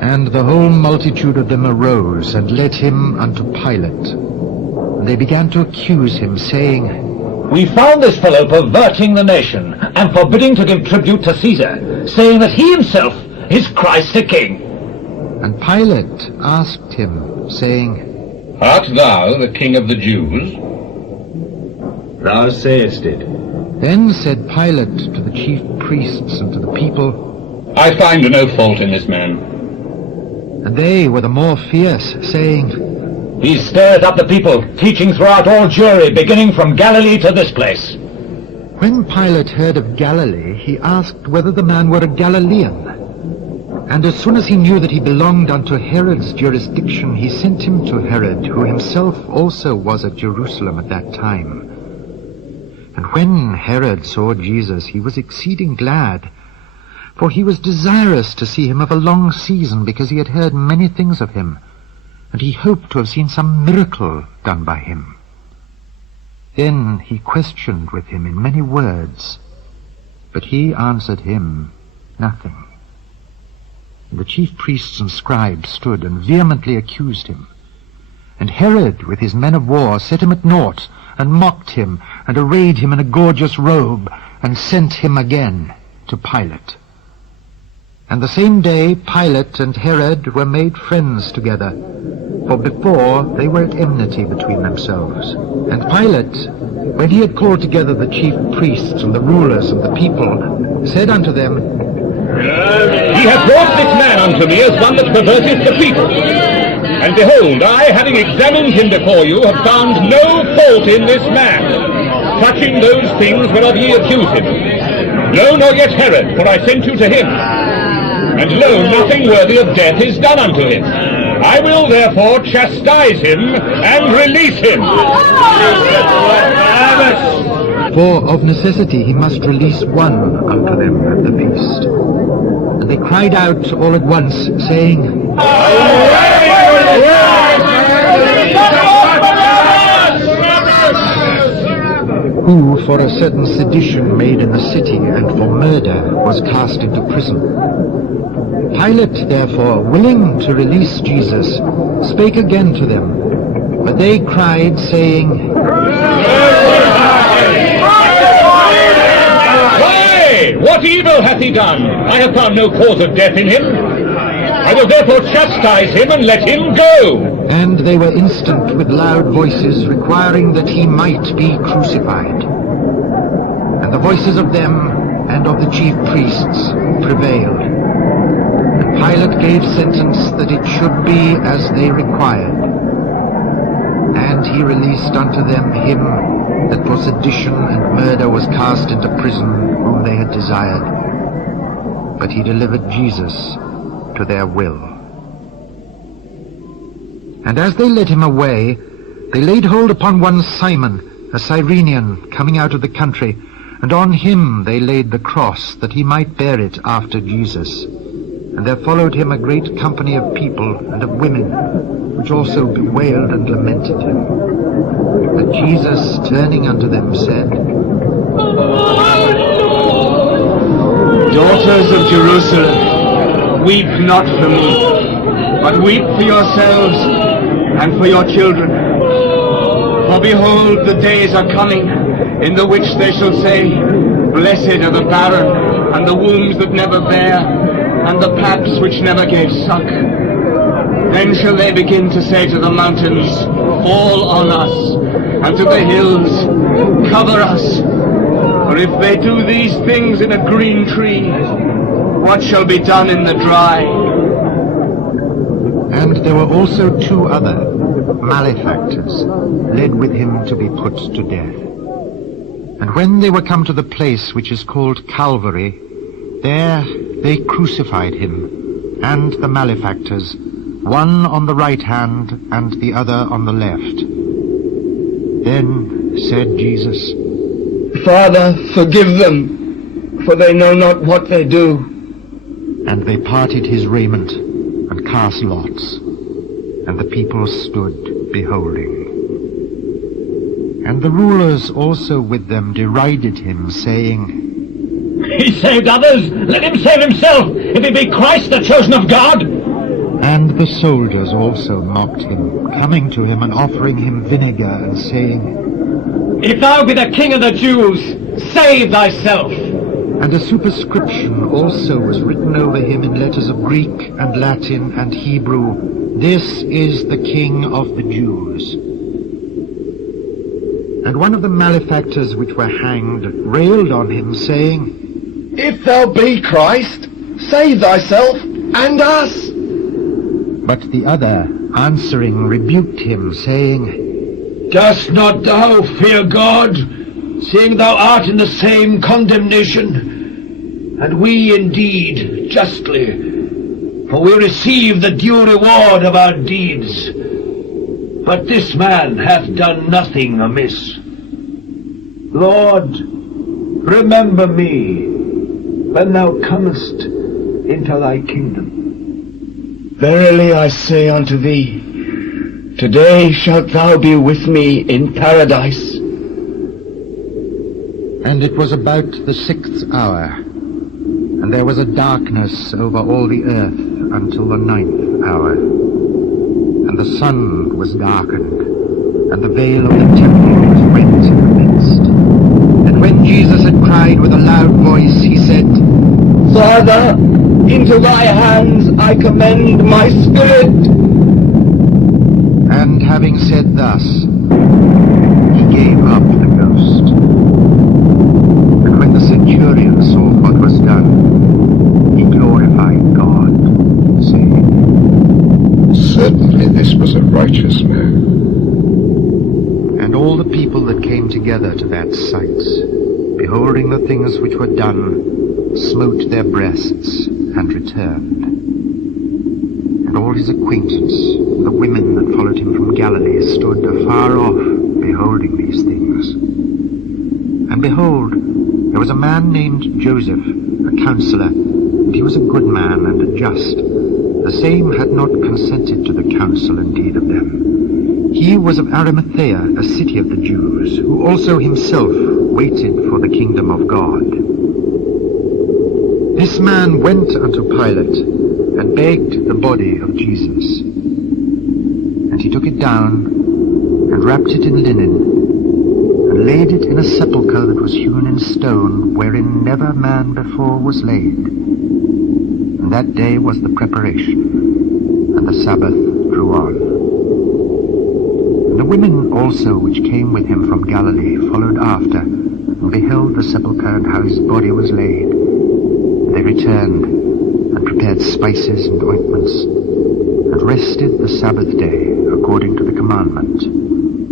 And the whole multitude of them arose, and led him unto Pilate. And they began to accuse him, saying, We found this fellow perverting the nation, and forbidding to give tribute to Caesar, saying that he himself is Christ the King. And Pilate asked him, saying, Art thou the King of the Jews? Thou sayest it. Then said Pilate to the chief priests and to the people, I find no fault in this man. And they were the more fierce, saying, He stirreth up the people, teaching throughout all Jewry, beginning from Galilee to this place. When Pilate heard of Galilee, he asked whether the man were a Galilaean. And as soon as he knew that he belonged unto Herod's jurisdiction, he sent him to Herod, who himself also was at Jerusalem at that time. And when Herod saw Jesus, he was exceeding glad, for he was desirous to see him of a long season, because he had heard many things of him, and he hoped to have seen some miracle done by him. Then he questioned with him in many words, but he answered him nothing. And the chief priests and scribes stood and vehemently accused him. And Herod, with his men of war, set him at naught, and mocked him, and arrayed him in a gorgeous robe, and sent him again to Pilate. And the same day Pilate and Herod were made friends together, for before they were at enmity between themselves. And Pilate, when he had called together the chief priests and the rulers of the people, said unto them, He hath brought this man unto me as one that perverteth the people. And behold, I, having examined him before you, have found no fault in this man, touching those things whereof ye accuse him. No, nor yet Herod, for I sent you to him. And lo, nothing worthy of death is done unto him. I will therefore chastise him and release him. For of necessity he must release one unto them at the feast. And they cried out all at once, saying, Who for a certain sedition made in the city and for murder was cast into prison. Pilate, therefore, willing to release Jesus, spake again to them. But they cried, saying, Why? What evil hath he done? I have found no cause of death in him. I will therefore chastise him and let him go. And they were instant with loud voices, requiring that he might be crucified. And the voices of them and of the chief priests prevailed. And Pilate gave sentence that it should be as they required. And he released unto them him that for sedition and murder was cast into prison, whom they had desired. But he delivered Jesus to their will. And as they led him away, they laid hold upon one Simon, a Cyrenian, coming out of the country, and on him they laid the cross, that he might bear it after Jesus. And there followed him a great company of people and of women, which also bewailed and lamented him. But Jesus, turning unto them, said, Daughters of Jerusalem, weep not for me, but weep for yourselves and for your children. For behold, the days are coming, in the which they shall say, Blessed are the barren, and the wombs that never bare, and the paps which never gave suck. Then shall they begin to say to the mountains, Fall on us, and to the hills, Cover us. For if they do these things in a green tree, what shall be done in the dry? And there were also two other malefactors, led with him to be put to death. And when they were come to the place which is called Calvary, there they crucified him, and the malefactors, one on the right hand, and the other on the left. Then said Jesus, Father, forgive them, for they know not what they do. And they parted his raiment, and cast lots, and the people stood beholding. And the rulers also with them derided him, saying, He saved others. Let him save himself, if he be Christ, the chosen of God. And the soldiers also mocked him, coming to him and offering him vinegar and saying, If thou be the king of the Jews, save thyself. And a superscription also was written over him in letters of Greek and Latin and Hebrew, This is the King of the Jews. And one of the malefactors which were hanged railed on him, saying, If thou be Christ, save thyself and us. But the other, answering, rebuked him, saying, Dost not thou fear God, seeing thou art in the same condemnation? And we indeed justly, for we receive the due reward of our deeds. But this man hath done nothing amiss. Lord, remember me when thou comest into thy kingdom. Verily I say unto thee, today shalt thou be with me in paradise. And it was about the 6th hour, and there was a darkness over all the earth until the 9th hour. And the sun was darkened, and the veil of the temple was rent in the midst. And when Jesus had cried with a loud voice, he said, Father, into thy hands I commend my spirit. And having said thus, he gave up the ghost. And when the centurion saw what was done, he glorified God, saying, Certainly this was a righteous man. And all the people that came together to that sight, beholding the things which were done, smote their breasts and returned. And all his acquaintance, the women that followed him from Galilee, stood afar off, beholding these things. And behold, there was a man named Joseph, a counselor, and he was a good man and a just. The same had not consented to the counsel indeed of them. He was of Arimathea, a city of the Jews, who also himself waited for the kingdom of God. This man went unto Pilate, and begged the body of Jesus. And he took it down, and wrapped it in linen, and laid it in a sepulchre that was hewn in stone, wherein never man before was laid. And that day was the preparation, and the Sabbath drew on. And the women also which came with him from Galilee followed after, and beheld the sepulchre and how his body was laid. And they returned, and prepared spices and ointments, and rested the Sabbath day according to the commandment.